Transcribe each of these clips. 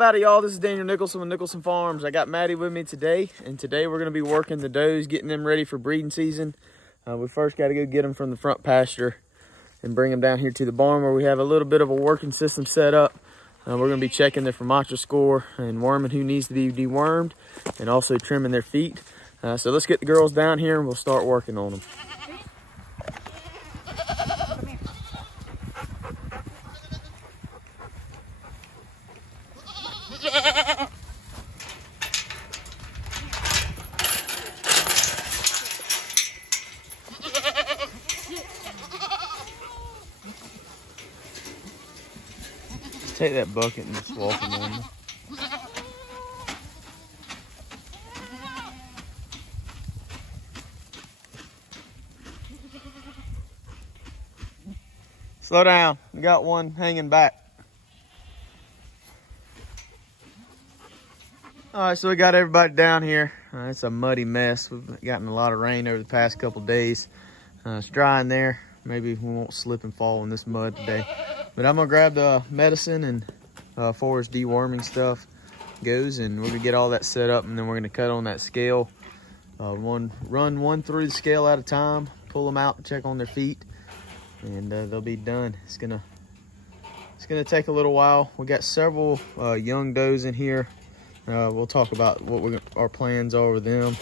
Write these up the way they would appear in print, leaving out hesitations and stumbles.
Howdy y'all, this is Daniel Nicholson with Nicholson Farms. I got Maddie with me today, and today we're going to be working the does, getting them ready for breeding season. We first got to go get them from the front pasture and bring them down here to the barn where we have a little bit of a working system set up. We're going to be checking their Fomatra score and worming who needs to be dewormed and also trimming their feet. So let's get the girls down here and we'll start working on them. Take that bucket and just walk them on them. Slow down, we got one hanging back. All right, so we got everybody down here. It's a muddy mess. We've gotten a lot of rain over the past couple days. It's dry in there. Maybe we won't slip and fall in this mud today. But I'm gonna grab the medicine and forest deworming stuff goes, and we're gonna get all that set up, and then we're gonna cut on that scale. Run one through the scale at a time, pull them out, check on their feet, and they'll be done. It's gonna take a little while. We got several young does in here. We'll talk about what our plans are with them.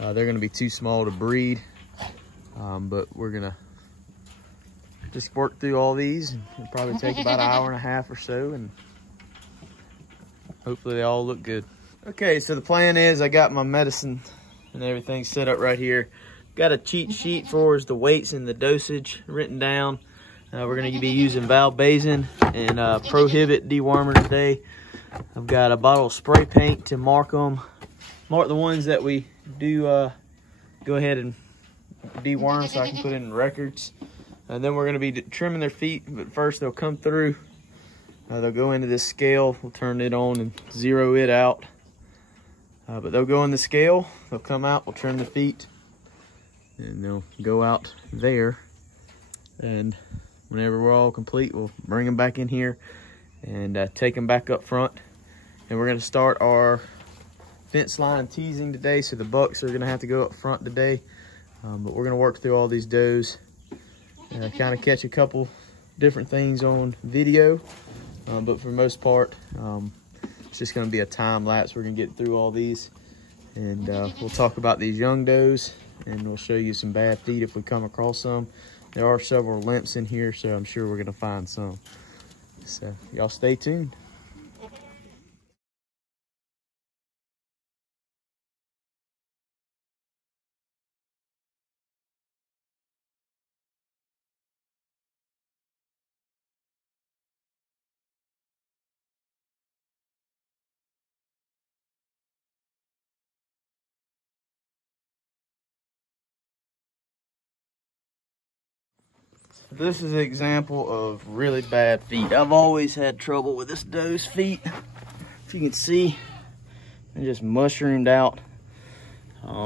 They're gonna be too small to breed, but we're gonna just work through all these. It'll probably take about an hour and a half or so, and hopefully they all look good. Okay, so the plan is I got my medicine and everything set up right here. Got a cheat sheet for the weights and the dosage written down. We're gonna be using valbazen and Prohibit dewormer today. I've got a bottle of spray paint to mark the ones that we do go ahead and deworm, so I can put in records. And then we're going to be trimming their feet, but first they'll come through. They'll go into this scale. We'll turn it on and zero it out. But they'll go in the scale. They'll come out. We'll trim the feet. And they'll go out there. And whenever we're all complete, we'll bring them back in here and take them back up front. And we're going to start our fence line teasing today. So the bucks are going to have to go up front today. But we're going to work through all these does. Kind of catch a couple different things on video, but for the most part, it's just going to be a time lapse. We're going to get through all these, and we'll talk about these young does, and we'll show you some bad feet if we come across some. There are several limps in here, so I'm sure we're going to find some. So y'all stay tuned. This is an example of really bad feet. I've always had trouble with this doe's feet. If you can see, they're just mushroomed out.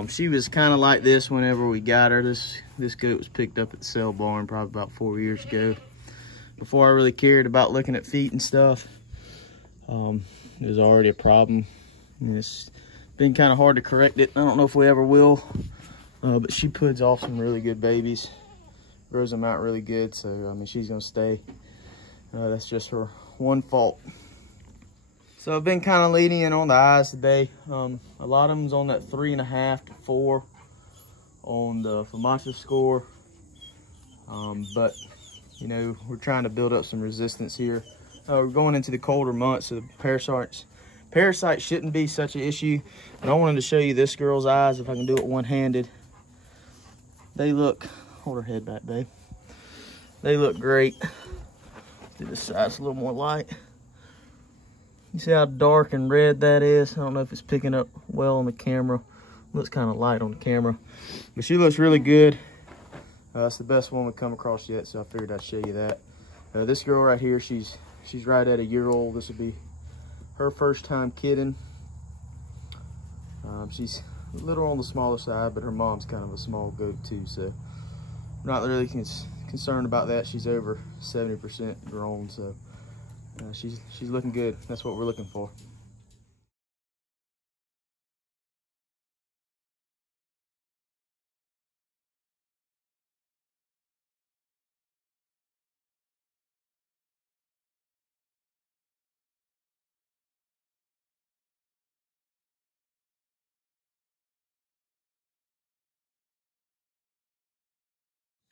She was kind of like this whenever we got her. This goat was picked up at the sale barn probably about 4 years ago. Before I really cared about looking at feet and stuff, it was already a problem. And it's been kind of hard to correct it. I don't know if we ever will, but she puts off some really good babies. Grows them out really good, so I mean, she's gonna stay. That's just her one fault. So I've been kind of leading in on the eyes today. A lot of them's on that 3.5 to 4 on the Fomatra score, but you know, we're trying to build up some resistance here. We're going into the colder months, so the parasites shouldn't be such an issue. And I wanted to show you this girl's eyes if I can do it one-handed. They look. Hold her head back, babe. They look great. Do this side, it's a little more light. You see how dark and red that is? I don't know if it's picking up well on the camera. Looks kind of light on the camera. But she looks really good. It's the best one we've come across yet, so I figured I'd show you that. This girl right here, she's right at a year old. This will be her first time kidding. She's a little on the smaller side, but her mom's kind of a small goat too, so I'm not really concerned about that. She's over 70% grown, so She's looking good. That's what we're looking for.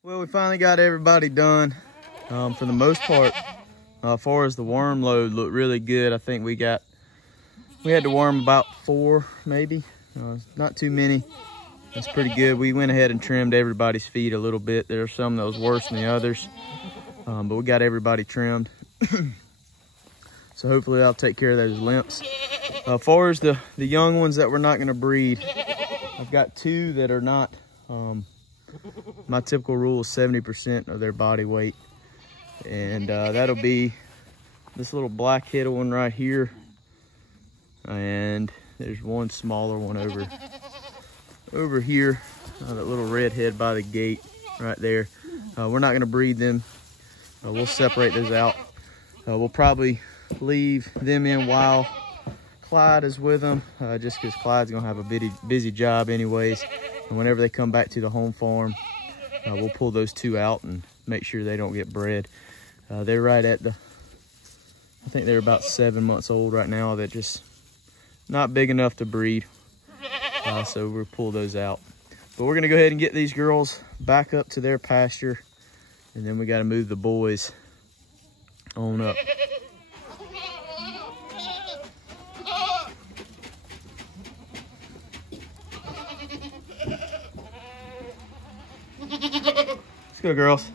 Well, we finally got everybody done. For the most part, as far as the worm load, looked really good. I think we had to worm about 4 maybe, not too many. That's pretty good. We went ahead and trimmed everybody's feet a little bit. There are some that was worse than the others, but we got everybody trimmed. So hopefully I'll take care of those limps. As far as the young ones that we're not gonna breed, I've got 2 that are not, my typical rule is 70% of their body weight. And that'll be this little black-headed one right here. And there's one smaller one over here, that little red head by the gate right there. We're not gonna breed them. We'll separate those out. We'll probably leave them in while Clyde is with them, just because Clyde's gonna have a busy job anyways. And whenever they come back to the home farm, we'll pull those 2 out and make sure they don't get bred. They're right at I think they're about 7 months old right now. They're just not big enough to breed. So we'll pull those out. But we're gonna go ahead and get these girls back up to their pasture, and then we gotta move the boys on up. Let's go, girls.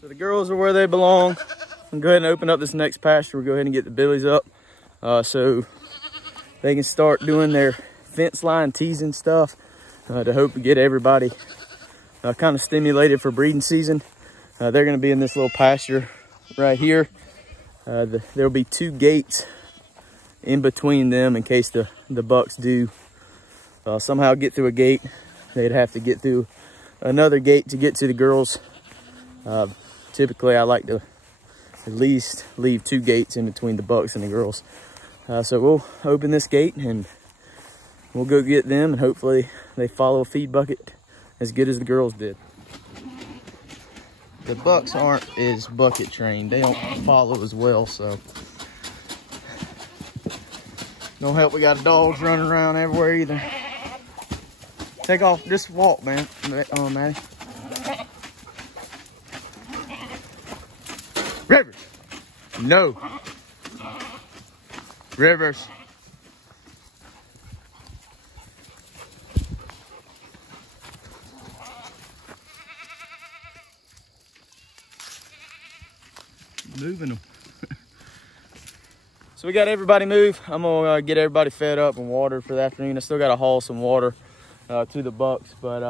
So the girls are where they belong. I'm going to go ahead and open up this next pasture. We'll go ahead and get the billies up so they can start doing their fence line teasing stuff to hope to get everybody kind of stimulated for breeding season. They're going to be in this little pasture right here. There'll be 2 gates in between them in case the bucks do somehow get through a gate. They'd have to get through another gate to get to the girls. Typically, I like to at least leave 2 gates in between the bucks and the girls. So we'll open this gate and we'll go get them, and hopefully they follow a feed bucket as good as the girls did. The bucks aren't as bucket trained. They don't follow as well, so no help. We got dogs running around everywhere either. Take off, just walk, man. Maddie. Rivers. No. Rivers. Moving them. So we got everybody moved. I'm gonna get everybody fed up and watered for the afternoon. I still gotta haul some water to the bucks, but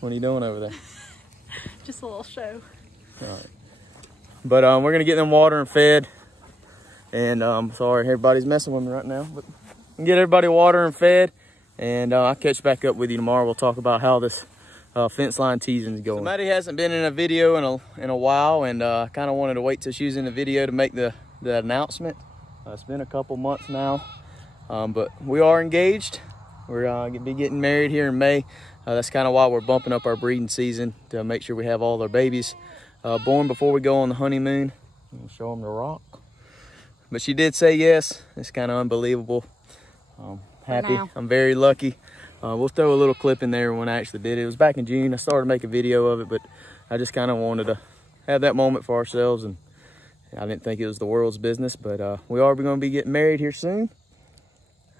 what are you doing over there? Just a little show. All right. But we're gonna get them water and fed. And sorry, everybody's messing with me right now, but we can get everybody water and fed, and I'll catch back up with you tomorrow. We'll talk about how this fence line teasing is going. So Maddie hasn't been in a video in a while, and I kind of wanted to wait till she was in the video to make the announcement. It's been a couple months now, but we are engaged. We're gonna be getting married here in May. That's kind of why we're bumping up our breeding season, to make sure we have all our babies born before we go on the honeymoon. I'll show them the rock. But she did say yes. It's kind of unbelievable. Happy. I'm very lucky. We'll throw a little clip in there when I actually did it. It was back in June. I started to make a video of it, but I just kind of wanted to have that moment for ourselves, and I didn't think it was the world's business, but we are going to be getting married here soon.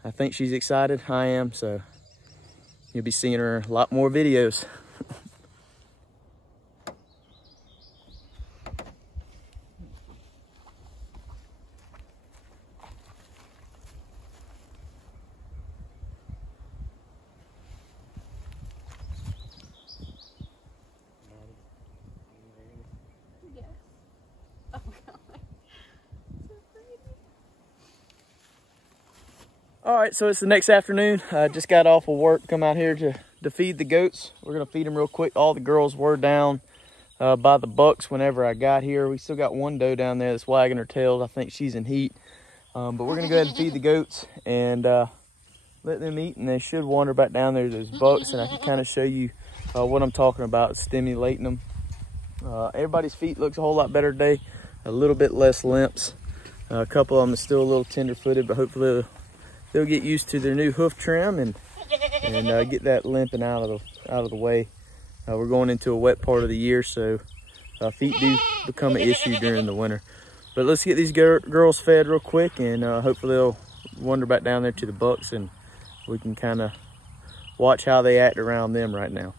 I think she's excited. I am, so you'll be seeing her a lot more videos. Yes. Oh God. So pretty. All right, so it's the next afternoon. I just got off of work, come out here to feed the goats. We're gonna feed them real quick. All the girls were down by the bucks whenever I got here. We still got one doe down there that's wagging her tail. I think she's in heat. But we're gonna go ahead and feed the goats and let them eat, and they should wander back down there to those bucks, and I can kind of show you what I'm talking about, stimulating them. Everybody's feet looks a whole lot better today, a little bit less limps. A couple of them are still a little tender-footed, but hopefully they'll get used to their new hoof trim and get that limping out of the way. We're going into a wet part of the year, so feet do become an issue during the winter. But let's get these girls fed real quick, and hopefully they'll wander back down there to the bucks, and we can kind of watch how they act around them right now.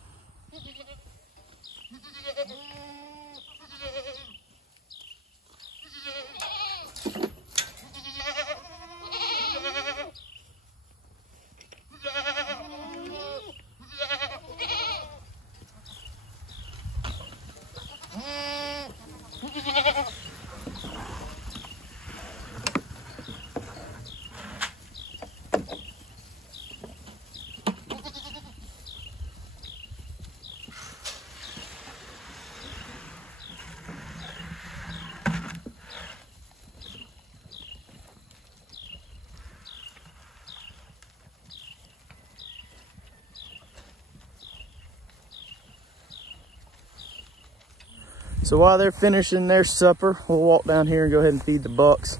So while they're finishing their supper, we'll walk down here and go ahead and feed the bucks.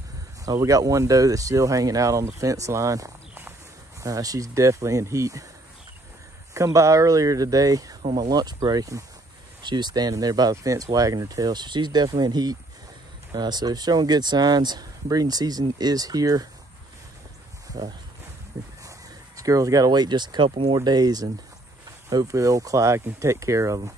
We got one doe that's still hanging out on the fence line. She's definitely in heat. Come by earlier today on my lunch break, and she was standing there by the fence wagging her tail. So she's definitely in heat. So showing good signs. Breeding season is here. These girls got to wait just a couple more days, and hopefully old Clyde can take care of them.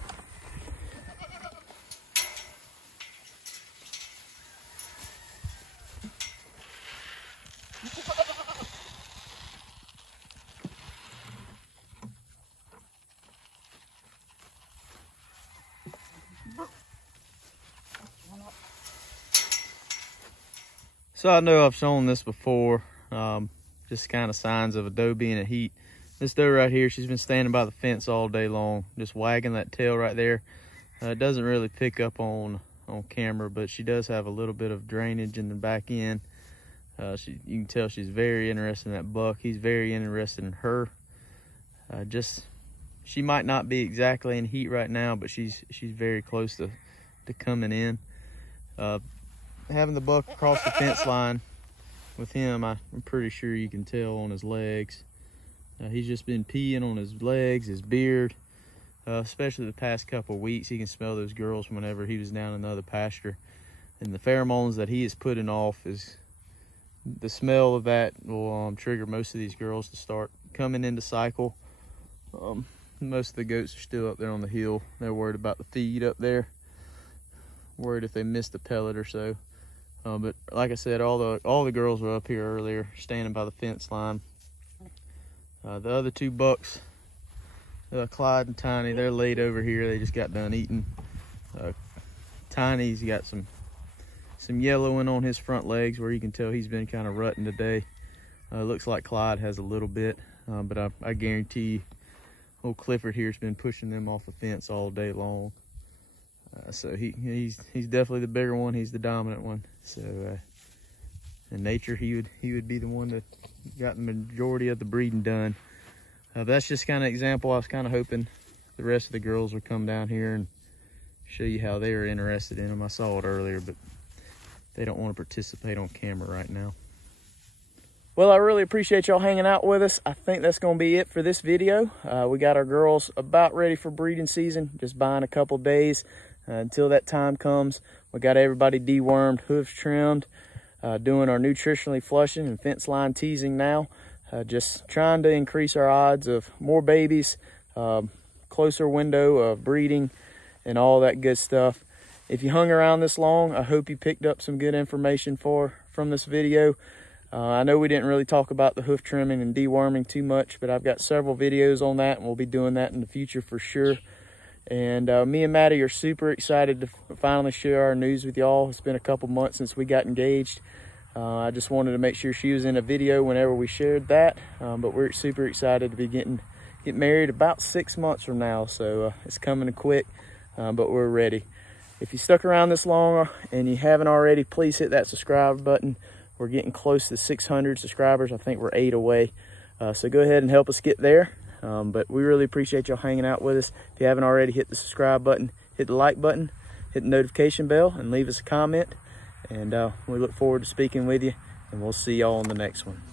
So I know I've shown this before, just kind of signs of a doe being in heat. This doe right here, she's been standing by the fence all day long, just wagging that tail right there. It doesn't really pick up on camera, but she does have a little bit of drainage in the back end. You can tell she's very interested in that buck. He's very interested in her. She might not be exactly in heat right now, but she's very close to coming in. Having the buck across the fence line with him, I'm pretty sure you can tell on his legs. He's just been peeing on his legs, his beard, especially the past couple of weeks. He can smell those girls from whenever he was down in the other pasture. And the pheromones that he is putting off, is the smell of that will trigger most of these girls to start coming into cycle. Most of the goats are still up there on the hill. They're worried about the feed up there, worried if they missed a pellet or so. But like I said, all the girls were up here earlier, standing by the fence line. The other two bucks, Clyde and Tiny, they're laid over here. They just got done eating. Tiny's got some yellowing on his front legs, where you can tell he's been kind of rutting today. Looks like Clyde has a little bit, but I guarantee old Clifford here's been pushing them off the fence all day long. So he's definitely the bigger one. He's the dominant one. So in nature, he would be the one that got the majority of the breeding done. That's just kind of example. I was kind of hoping the rest of the girls would come down here and show you how they are interested in them. I saw it earlier, but they don't want to participate on camera right now. Well, I really appreciate y'all hanging out with us. I think that's going to be it for this video. We got our girls about ready for breeding season, just buying a couple days until that time comes. We got everybody dewormed, hooves trimmed, doing our nutritionally flushing and fence line teasing now. Just trying to increase our odds of more babies, closer window of breeding, and all that good stuff. If you hung around this long, I hope you picked up some good information from this video. I know we didn't really talk about the hoof trimming and deworming too much, but I've got several videos on that, and we'll be doing that in the future for sure. And me and Maddie are super excited to finally share our news with y'all. It's been a couple months since we got engaged. I just wanted to make sure she was in a video whenever we shared that, but we're super excited to be getting married about 6 months from now, so it's coming quick, but we're ready. If you stuck around this long and you haven't already, please hit that subscribe button. We're getting close to 600 subscribers. I think we're 8 away, so go ahead and help us get there. But we really appreciate y'all hanging out with us. If you haven't already, hit the subscribe button, hit the like button, hit the notification bell, and leave us a comment. And we look forward to speaking with you, and we'll see y'all on the next one.